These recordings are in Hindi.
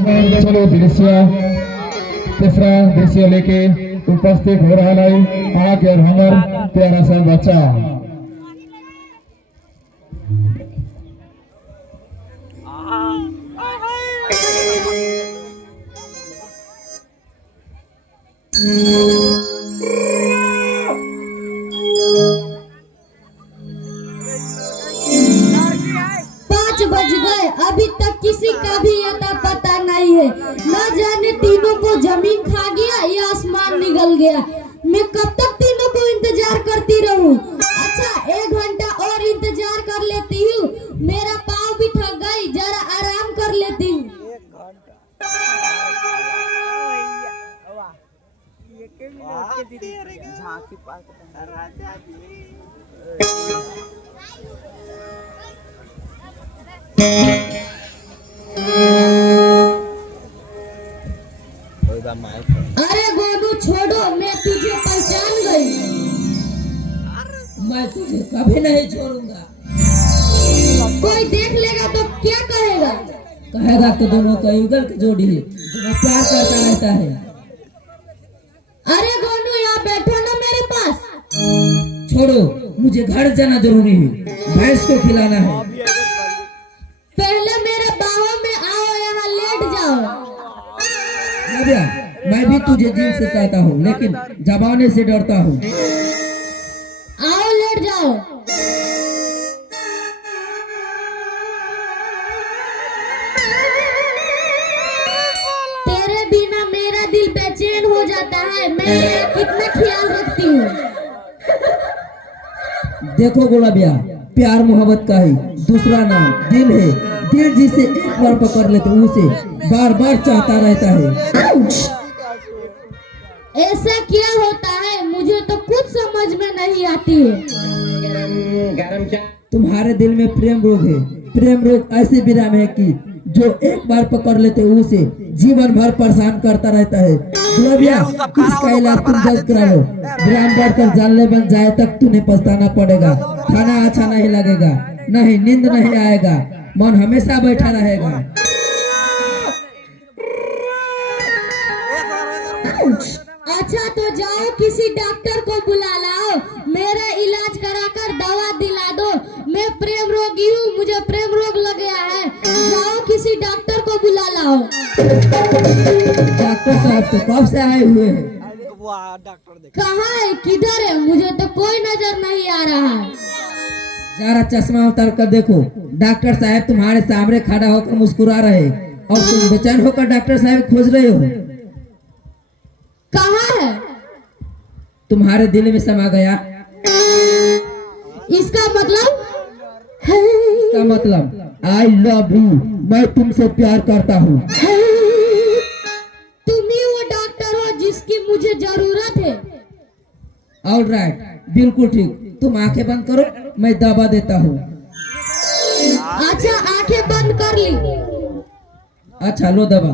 चलो दृश्य तीसरा दृश्य लेके उपस्थित हो रहा है आगे हमार प्यारा सा बच्चा बज गए अभी तक किसी का भी अता पता नहीं है। न जाने तीनों को जमीन खा गया या आसमान निगल गया। मैं कब तक तीनों को इंतजार करती रहूं? अच्छा 1 घंटा और इंतजार कर लेती हूँ। मेरा पाँव भी थक गई, जरा आराम कर लेती हूँ। अरे गोनू छोड़ो, मैं तुझे पहचान गई। मैं तुझे कभी नहीं छोड़ूंगा। कोई देख लेगा तो क्या कहेगा? कहेगा कि दोनों का युगल की जोड़ी है, दोनों प्यार करता रहता है। अरे गोनू यहाँ बैठो ना मेरे पास। छोड़ो, मुझे घर जाना जरूरी है, भैंस को खिलाना है। पहले मेरे बाहों में आओ, यहाँ लेट जाओ। नव्या, मैं भी तुझे दिल से चाहता हूँ, लेकिन जमाने से डरता हूँ। आओ लेट जाओ। तेरे बिना मेरा दिल बेचैन हो जाता है। मैं कितना ख्याल रखती हूँ। देखो गुलाबिया, प्यार मोहब्बत का ही दूसरा नाम दिल है। दिल जिसे एक बार पकड़ लेते उसे बार बार चाहता रहता है। ऐसा क्या होता है? मुझे तो कुछ समझ में नहीं आती है। तुम्हारे दिल में प्रेम रोग है। प्रेम रोग ऐसे विराम है कि जो एक बार पकड़ लेते उसे जीवन भर परेशान करता रहता है। गुलाबिया, इसका इलाज तुम जल्द करा लो। विराम बढ़कर जानले बन जाए तक तुम्हें पछताना पड़ेगा। खाना अच्छा नहीं लगेगा, नहीं नींद नहीं आएगा, मन हमेशा बैठा रहेगा। अच्छा तो जाओ, किसी डॉक्टर को बुला लाओ, मेरा इलाज कराकर दवा दिला दो। मैं प्रेम रोगी हूँ, मुझे प्रेम रोग लग गया है। जाओ किसी डॉक्टर को बुला लाओ। डॉक्टर साहब तो कब से आए हुए हैं? कहाँ है, किधर है? मुझे तो कोई नजर नहीं आ रहा है। जरा चश्मा उतार कर देखो। डॉक्टर साहब तुम्हारे सामने खड़ा होकर मुस्कुरा रहे और तुम बेचैन होकर डॉक्टर साहब खोज रहे हो। कहाँ है? तुम्हारे दिल में समा गया। इसका मतलब? इसका मतलब आई लव यू, मैं तुमसे प्यार करता हूँ। तुम ही वो डॉक्टर हो जिसकी मुझे जरूरत है। ऑलराइट, बिल्कुल ठीक। तुम आंखें बंद करो, मैं दवा देता हूँ। अच्छा आंखें बंद कर ली। अच्छा लो दवा।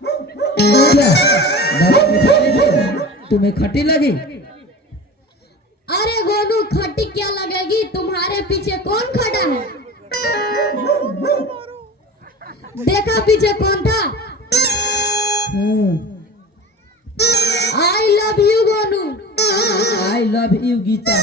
क्या दवा तुम्हें खट्टी लगी? अरे गोनू, खट्टी क्या लगेगी? तुम्हारे पीछे कौन खड़ा है? देखा पीछे कौन था? I love you Gonu. I love you Geeta.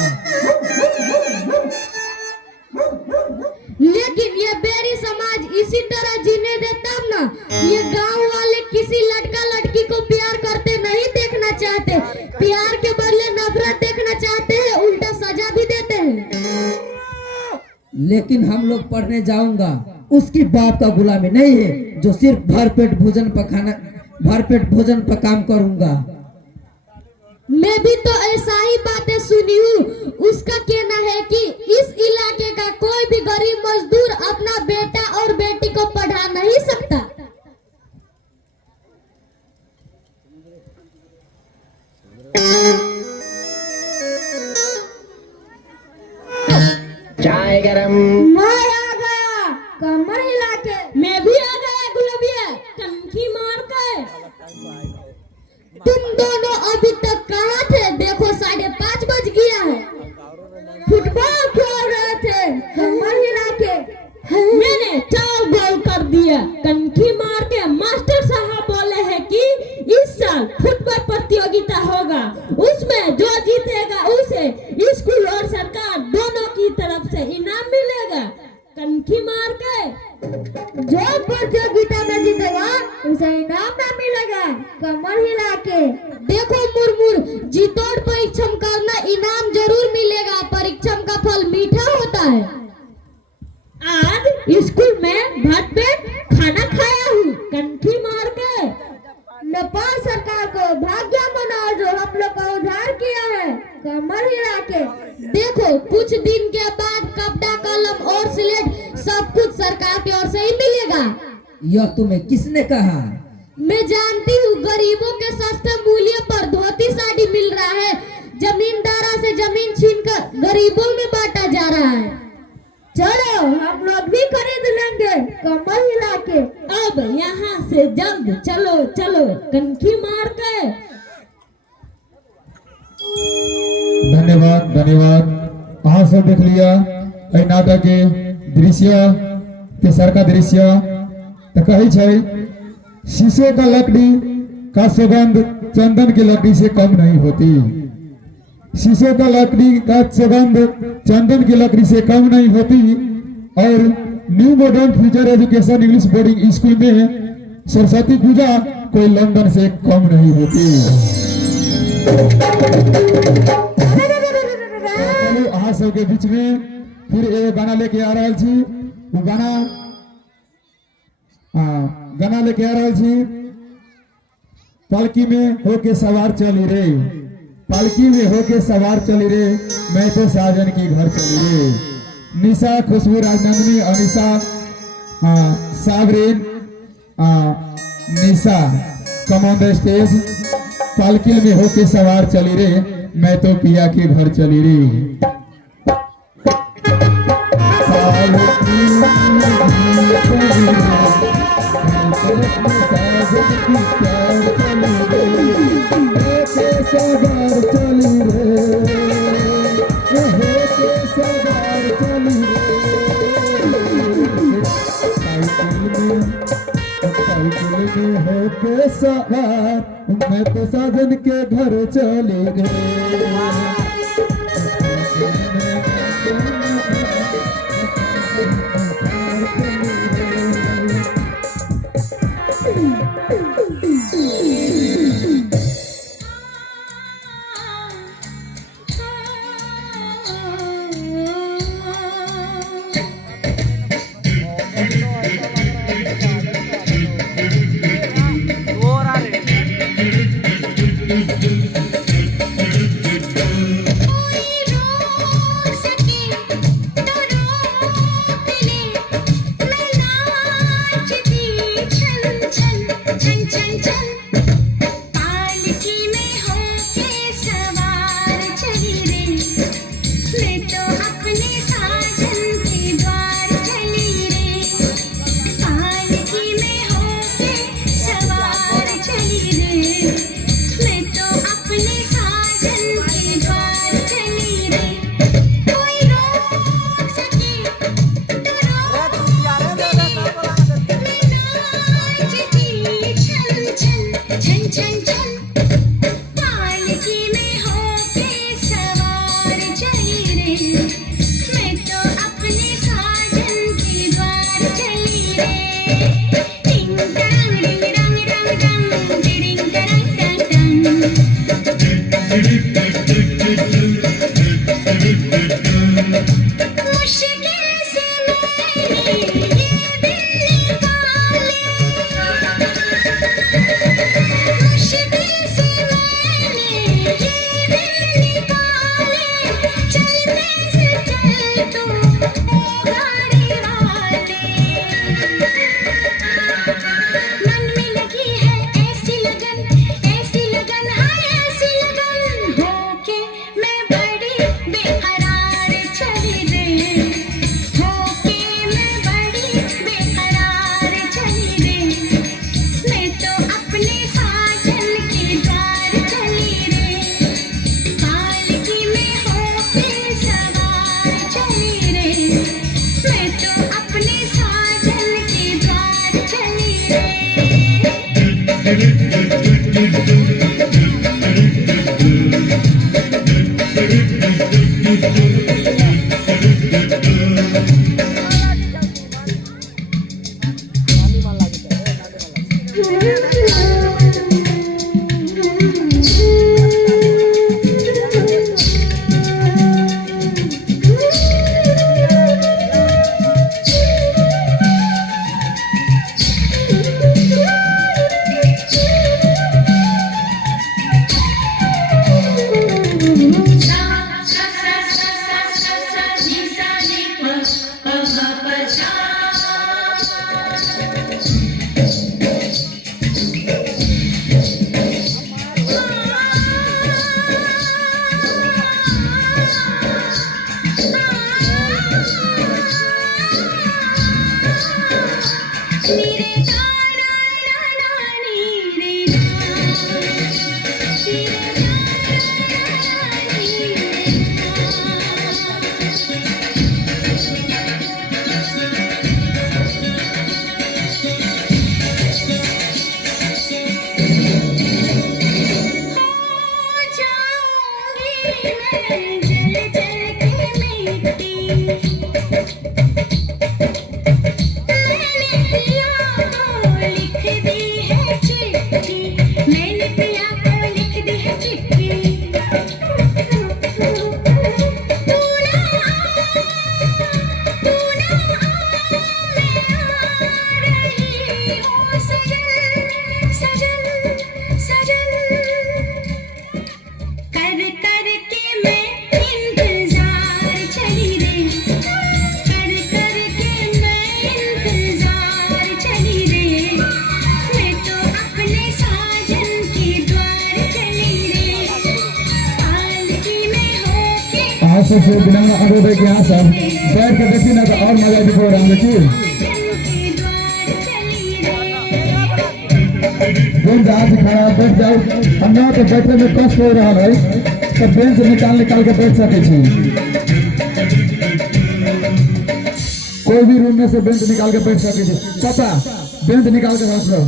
लेकिन ये बेरी समाज इसी तरह जीने दे तब ना। ये गांव वाले किसी लड़का लड़की को प्यार करते नहीं देखना चाहते। प्यार के बदले नफरत देखना चाहते हैं, उल्टा सजा भी देते हैं। लेकिन हम लोग पढ़ने जाऊंगा, उसकी बाप का गुलामी नहीं है जो सिर्फ भरपेट भोजन पर काम करूंगा। मैं भी तो ऐसा ही बातें सुनी हूँ। उसका कहना है कि इस इलाके का कोई भी गरीब मजदूर अपना बेटा और बेटी को पढ़ा नहीं सकता। चाय गरम। मैं आ गया कमर हिला के। मैं भी आ गया गुलाबिया टंकी मार के। तुम दोनों अभी तक कहाँ थे? देखो 5:30 बज गया है। फुटबॉल खेल रहे थे कमर हिला के। मैंने 4 गोल कर दिया। कनखी मार के मास्टर साहब बोले हैं कि इस साल फुटबॉल प्रतियोगिता होगा, उसमें जो जीतेगा उसे स्कूल और सरकार दोनों की तरफ से इनाम मिलेगा। कनखी मार के जो प्रतियोगिता में जीतेगा उसे इनाम ना मिलेगा, कमर हिला के। देखो मुरमुर, जीतोड़ परिश्रम करना, इनाम जरूर मिलेगा, परिश्रम का फल मीठा होता है। आज स्कूल में भात पेट खाना खाया हूँ, कनखी मार के। नेपाल सरकार को भाग्य मनाओ जो हम लोग का उद्धार किया है, कमर हिला के। देखो कुछ दिन के बाद कपड़ा, कलम और स्लेट सब कुछ सरकार की ओर से ही मिलेगा। यह तुम्हें किसने कहा? मैं जानती हूँ, गरीबों के सस्ते मूल्य पर धोती साड़ी मिल रहा है, जमींदारा से जमीन छीनकर गरीबों में बांटा जा रहा है। चलो हम लोग भी खरीद लेंगे, कमर हिला के। अब यहाँ से जल्द चलो चलो, कनखी मार के। धन्यवाद धन्यवाद। अहाँ सब देख लिया एहि नाटक के दृश्य, तेसर का दृश्य। तो कही छै, शीशो का लकड़ी का सुगंध चंदन की लकड़ी से कम नहीं होती। शीशो का लकड़ी का सुगंध चंदन की लकड़ी से कम नहीं होती। और new modern future education English boarding school में सरस्वती पूजा कोई लंदन से कम नहीं होती। चलो अहाँ सबके बीच में फिर एगो गाना लेके आ रहा छी। वो गाना लेके आ रहा छी। पालकी में होके सवार चली रे, पालकी में होके सवार चली रे, मैं तो साजन की घर चली रे। निशा, खुशबू, राजनंदिनी, अनिशा, साबरीन, निशा कम ऑन द स्टेज। पालकी में होके सवार चली रे, मैं तो पिया के घर चली रे। सवार चली रे, होके सवार चली रे। साइकिल में होके सवार, मैं तो साजन के घर चली गए। आज से बिना अनुरोध है कि यहाँ सब बैठ के देखी ना तो और मजा भी प्रोग्राम देखिए। जहाँ से खड़ा बैठ जाओ, हम यहाँ पे बैठे में कष्ट हो रहा है तो बेंच निकाल के बैठ सके छी। कोई भी रूम में से बेंच निकाल के बैठ सके छी। पापा बेंच निकाल के बैठ लो।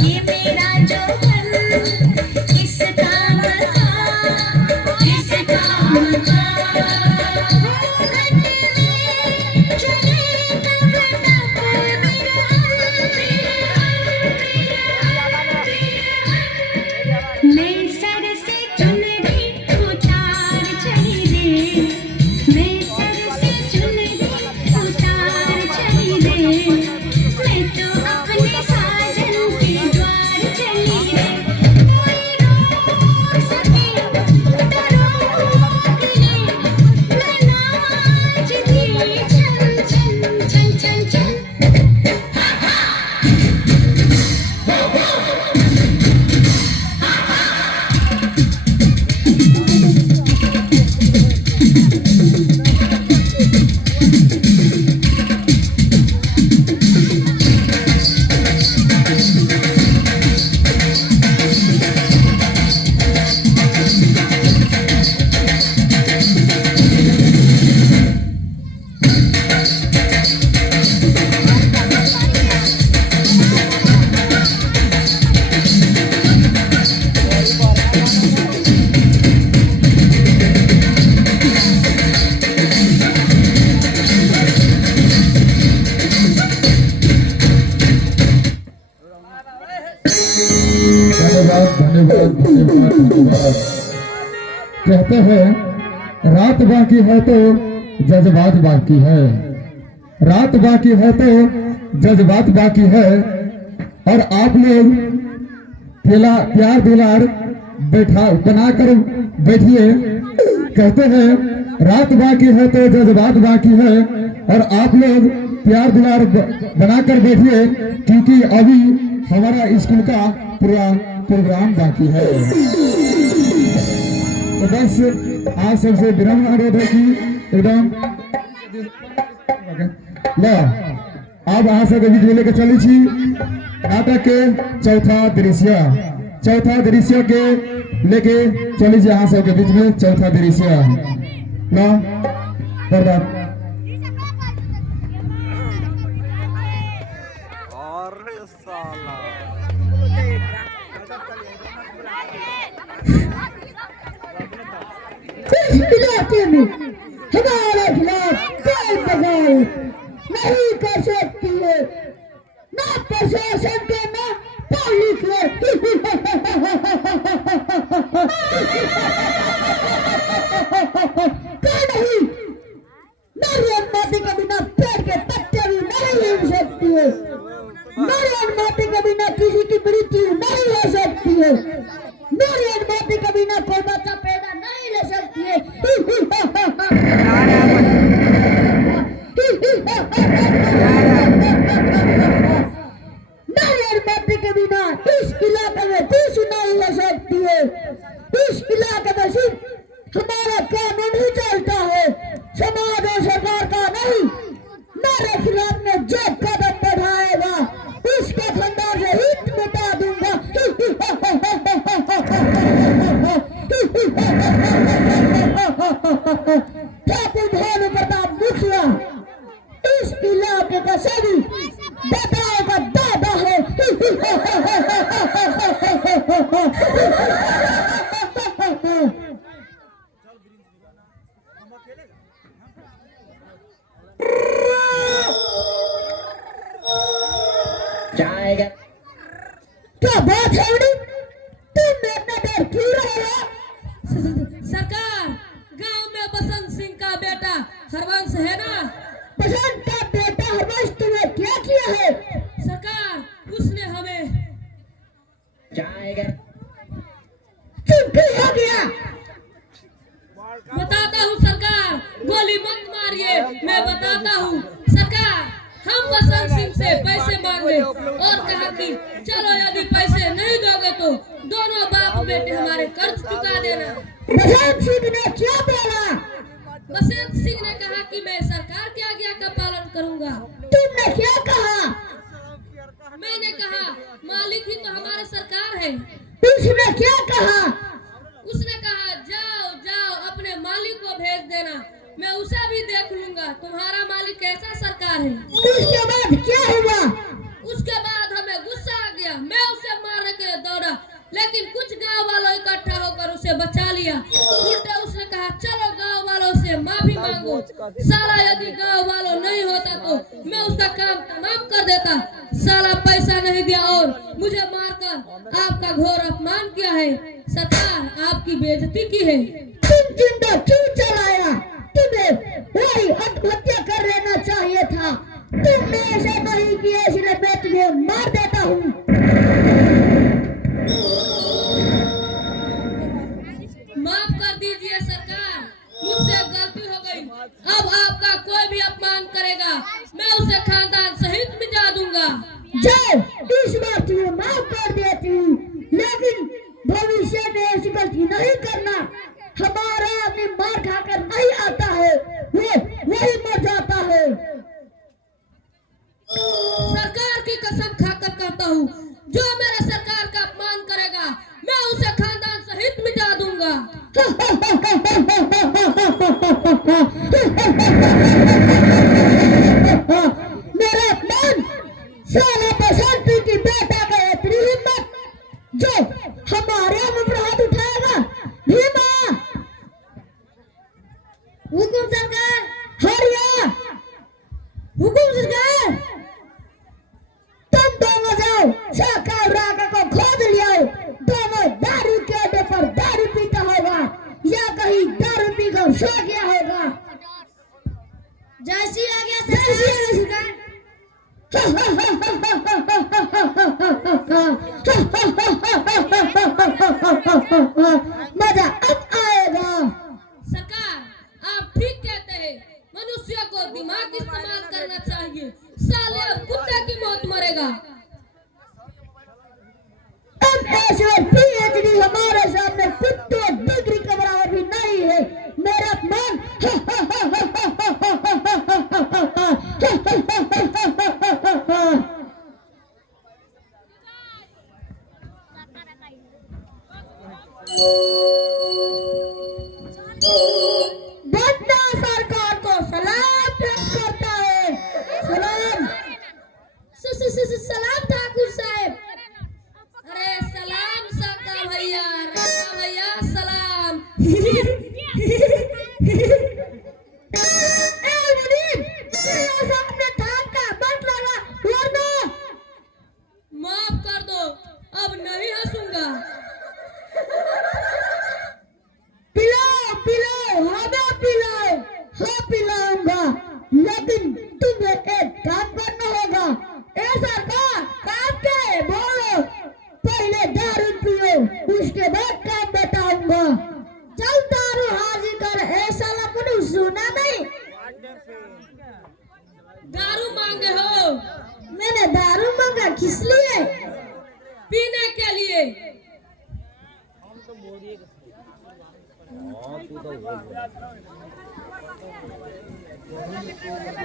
ये मेरा किस काम का चले धन्यवाद धन्यवाद धन्यवाद। कहते हैं रात बाकी है तो जज्बात बाकी है, रात बाकी है तो जज्बात बाकी है। और आप लोग प्यार दुलार बनाकर बैठिए। कहते हैं रात बाकी है तो जज्बात बाकी है, और आप लोग प्यार दुलार बनाकर बैठिए, क्योंकि अभी हमारा स्कूल का पूरा प्रोग्राम बाकी है। तो बस आज सबसे विनम्र अनुरोध है कि एकदम लो अब अहाँ सबके बीच में लेके चली छी नाटक के चौथा दृश्य के लेके चली छी अहाँ सबके बीच में चौथा दृश्य। लो बर्बाद इस इलाके में हमारे खिलाफ कोई बगावत नहीं कर सकती है, ना प्रशासन के ना पुलिस नहीं, नारियल माटी के बिना पेड़ के पत्ते भी नहीं हिल सकती है, नारियल माटी के बिना किसी की मृत्यु नहीं हो सकती है, नारियल माटी के बिना कोई बच्चा पैदा नहीं ले सकती है। नारियल माटी के बिना इस इलाके में कुछ नहीं ले सकती है। इस इलाके में सिर्फ हमारा कानून ही चलता है, समाज और सरकार का नहीं। मेरे खिलाफ में जो कदम बढ़ाएगा उसका खानदान से हित मिटा दूंगा। ठाकुर भानु प्रताप मुखिया इस इलाके का सभी दादाओं का दादा है। क्या बात है उड़ी? तुम इतना डर क्यों रहे हो? सरकार, गांव में बसंत सिंह का बेटा हरवंश है ना? बसंत का बेटा हरवंश तुम्हें क्या किया है? सरकार, उसने हमें चुप क्यों हो गया? बताता हूँ सरकार, गोली मत मारिए, मैं बताता हूँ। सरकार, हम बसंत सिंह से पैसे मांगे और कहा कि चलो यदि पैसे नहीं दोगे तो दोनों बाप बेटे हमारे कर्ज चुका देना। बसंत सिंह ने क्या बोला? बसंत सिंह ने कहा कि मैं सरकार की आज्ञा का पालन करूंगा। तुमने क्या कहा? मैंने कहा मालिक ही तो हमारा सरकार है। उसने क्या कहा? उसने कहा जाओ जाओ अपने मालिक को भेज देना, मैं उसे भी देख लूंगा तुम्हारा मालिक कैसा सरकार है। उसके बाद क्या हुआ? उसके बाद हमें गुस्सा आ गया, मैं उसे मारने के लिए दौड़ा, लेकिन कुछ गांव वालों इकट्ठा होकर उसे बचा लिया। उल्टा उसने कहा चलो गांव वालों से माफी मांगो। साला यदि गांव वालों नहीं होता तो मैं उसका काम तमाम कर देता। साला पैसा नहीं दिया और मुझे मारकर आपका घोर अपमान किया है। सरकार आपकी बेइज्जती की है। तुम जिंदा क्यों चलाया? तुम्हें वही आत्महत्या कर लेना चाहिए था। तुमने ऐसा नहीं किया इसलिए मैं तुम्हें मार देता हूँ। माफ कर दीजिए सरकार, मुझसे गलती हो गई। अब आपका कोई भी अपमान करेगा मैं उसे खानदान सहित मिटा दूंगा। जाओ, इस बार तुम्हें माफ कर देती हूँ, लेकिन भविष्य में ऐसी गलती नहीं करना। हमारा आदमी मार खाकर नहीं आता है, वो वही मर जाता है। सरकार की कसम खाकर कहता हूँ, जो मेरे सरकार का अपमान करेगा मैं उसे खानदान सहित मिटा दूंगा। मेरा अपमान साला बसंत की बेटा का इतनी सो गया होगा। जैसी आ गया तैसी आ गया। मजा अब आएगा। सरकार, आप ठीक कहते हैं, मनुष्य को दिमाग इस्तेमाल करना चाहिए। साले अब कुत्ते की मौत मरेगा। MS और PhD हमारे सामने कुत्तों डिग्री के बराबर भी नहीं है। मेरा मन बंदा सरकार को सलाम पेश करता है। सलाम सलाम ठाकुर साहब। अरे सलाम सरकार भैया, राका भैया सलाम। सामने ठाक का मत लगा वरना माफ कर दो, अब नहीं हंसूंगा। पिलाओ पिलाओ हमें पिलाओ। हाँ पिलाऊंगा, लेकिन तुम्हें एक काम करना होगा। ए सरकार, काम क्या है बोलो। पहले दारू पियो, उसके बाद काम बताऊंगा। चल दारू हाजिर कर। ऐसा लगन सुना नहीं। दारू मांगे हो? मैंने दारू मांगा किस लिए? पीने के लिए।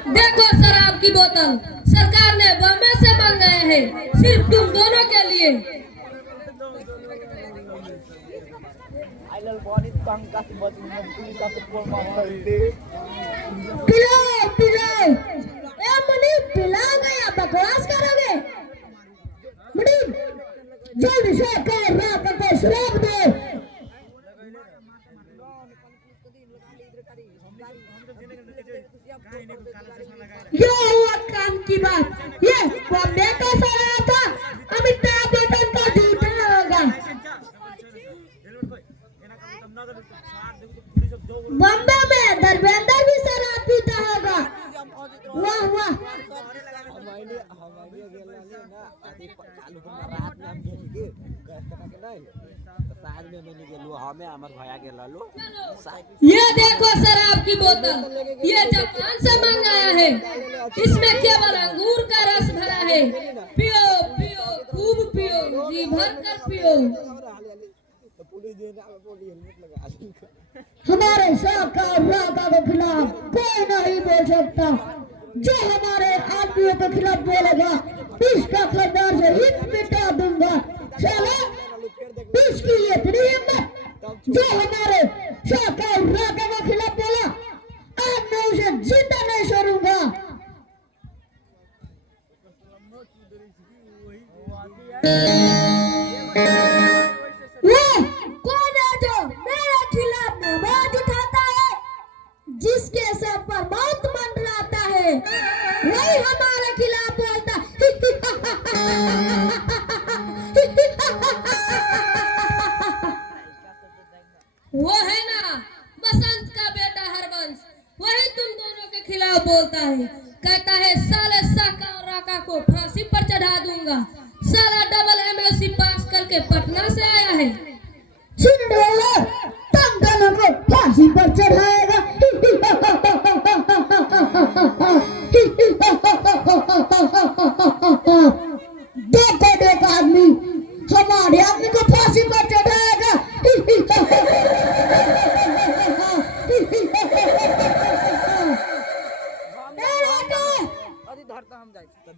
देखो शराब की बोतल सरकार ने बॉम्बे से मंगाए हैं, सिर्फ तुम दोनों के लिए। पिलाओ पिलाओ। ए मुनीम पिलाओगे या बकवास करोगे? मुनीम जल्दी से कर रात को शराब दो। ये हुआ काम की बात। ये बॉम्बे का सराहा था, अमिताभ बच्चन का झूठा होगा। बॉम्बे में धर्मेंद्र भी शराब पीता होगा। वाह वाह। ये देखो शराब की बोतल, ये जापान से मंगाया है। इसमें केवल अंगूर का रस भरा है। पियो पियो खूब पियो, जी भर कर पियो। हमारे सरकार राका के खिलाफ कोई नहीं बोल सकता। जो हमारे आदमियों के खिलाफ बोलेगा, इसका खबर से हित मिटा दूंगा। चलो इसकी इतनी हिम्मत जो हमारे सरकार राका के खिलाफ बोला, आज मैं उसे जिंदा नहीं छोड़ूंगा। वो कौन है जो मेरे खिलाफ आवाज उठाता है? जिसके सर पर मौत मंडराता है, वही हमारे खिलाफ बोलता। वो है ना बसंत का बेटा हरबंश, वही तुम दोनों के खिलाफ बोलता है। कहता है साले साका और राका को फांसी पर चढ़ा दूंगा। साला डबल MSc पास करके पटना से आया है। सुन रहे हो? तुम दोनों को फांसी पर चढ़ाएगा। देखो देखो आदमी हमारे आदमी को फांसी पर चढ़ाएगा।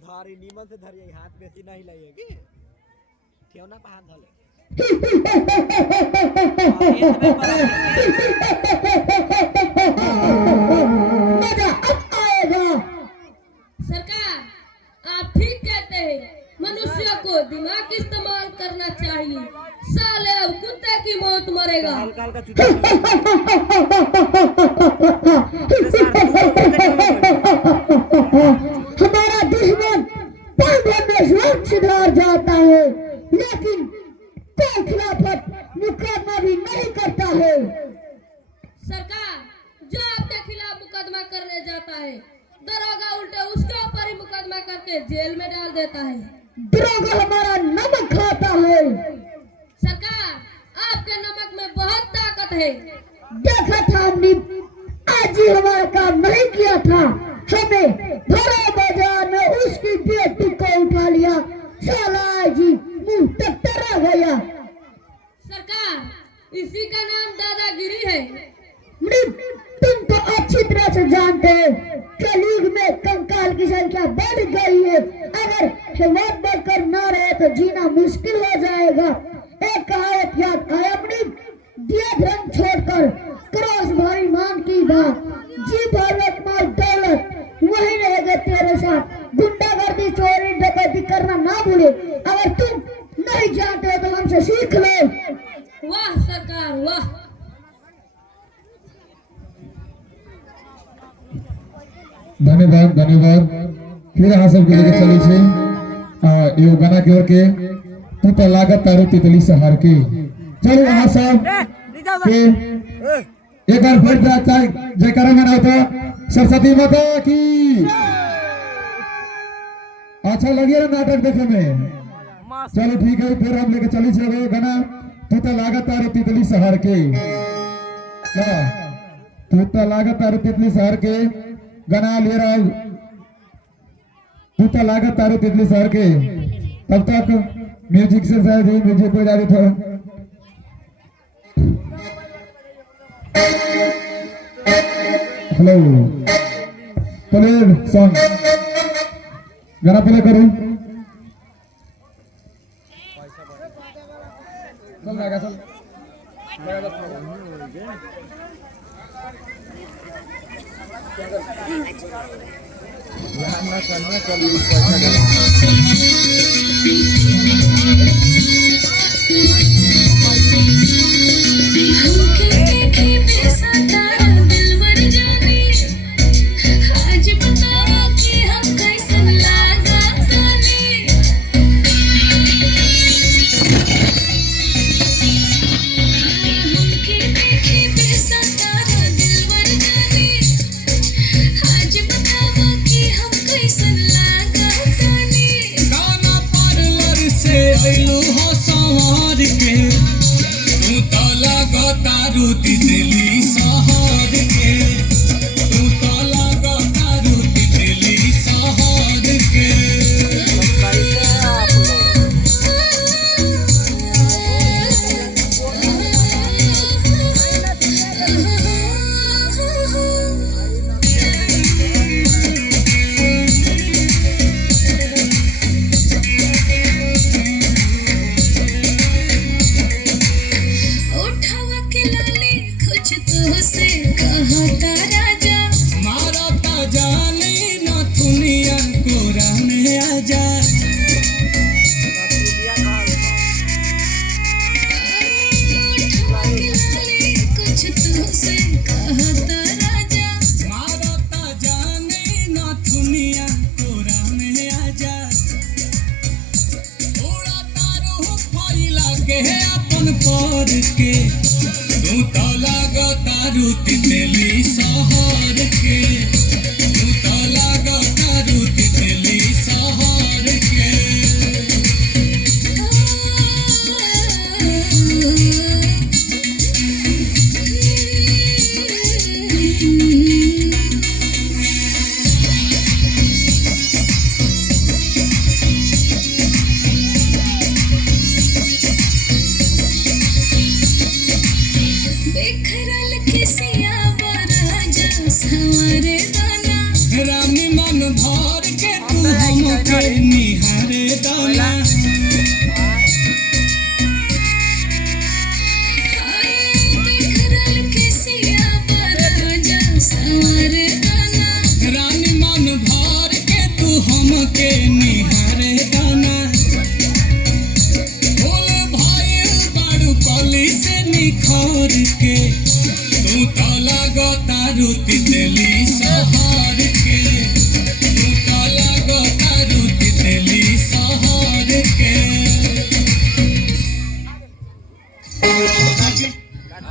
धारी नीमन से धरिए, हाथ बेसी नहीं लाइए की ठेवना पे हाथ धले। मजा अब आएगा। सरकार, आप ठीक कहते हैं, मनुष्य को दिमाग इस्तेमाल करना चाहिए। साले अब कुत्ते की मौत मरेगा। हमारा दुश्मन पल भर में स्वयं सुधर जाता है, लेकिन कोई खिलाफत मुकदमा भी नहीं करता है। सरकार, ले जाता है। दरोगा उल्टे उसके ऊपर ही मुकदमा करके जेल में डाल देता है। दरोगा हमारा नमक खाता है। सरकार, आपके नमक में बहुत ताकत है। देखा था हमने, आज ही हमारा काम नहीं किया था। हमें भरा बाजार में उसकी बेटी को उठा लिया। साला जी मुंह तक तरा गया। सरकार, इसी का नाम दादागिरी है। तुम तो अच्छी तरह से जानते हो कलयुग में कंकाल की संख्या बढ़ गई है। अगर हिम्मत बढ़कर न रहे तो जीना मुश्किल हो जाएगा। एक कहावत याद आया अपनी, दिया धर्म छोड़कर क्रॉस भारी मान की बात, जी भावक माल दौलत वही रहेगा तेरे साथ। गुंडागर्दी चोरी डकैती करना ना भूले। अगर तुम नहीं जानते हो तो हमसे सीख लो। वाह सरकार, वाह। धन्यवाद धन्यवाद। फिर अहाँ सबके लेके चलै छै एगो गाना के ओर के, तू तो लागत तारो तितली शहर के। चलो अहाँ सब के एक बार फिर जयकारा मनाओ तो सरस्वती माता की। अच्छा लगे ना नाटक देखे में? चलो ठीक है, फिर हम लेके चली छे गाना, तू तो लागत तारो तितली शहर के। तू तो लागत तारो तितली शहर के गाना ले रहा हूं। तू तो लागत तारो तितली शहर के। तब तक म्यूजिक से शायद ही म्यूजिक हो जा रही था। हेलो प्ले सॉन्ग, गाना प्ले करो। चल लगा चल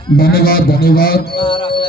धन्यवाद धन्यवाद।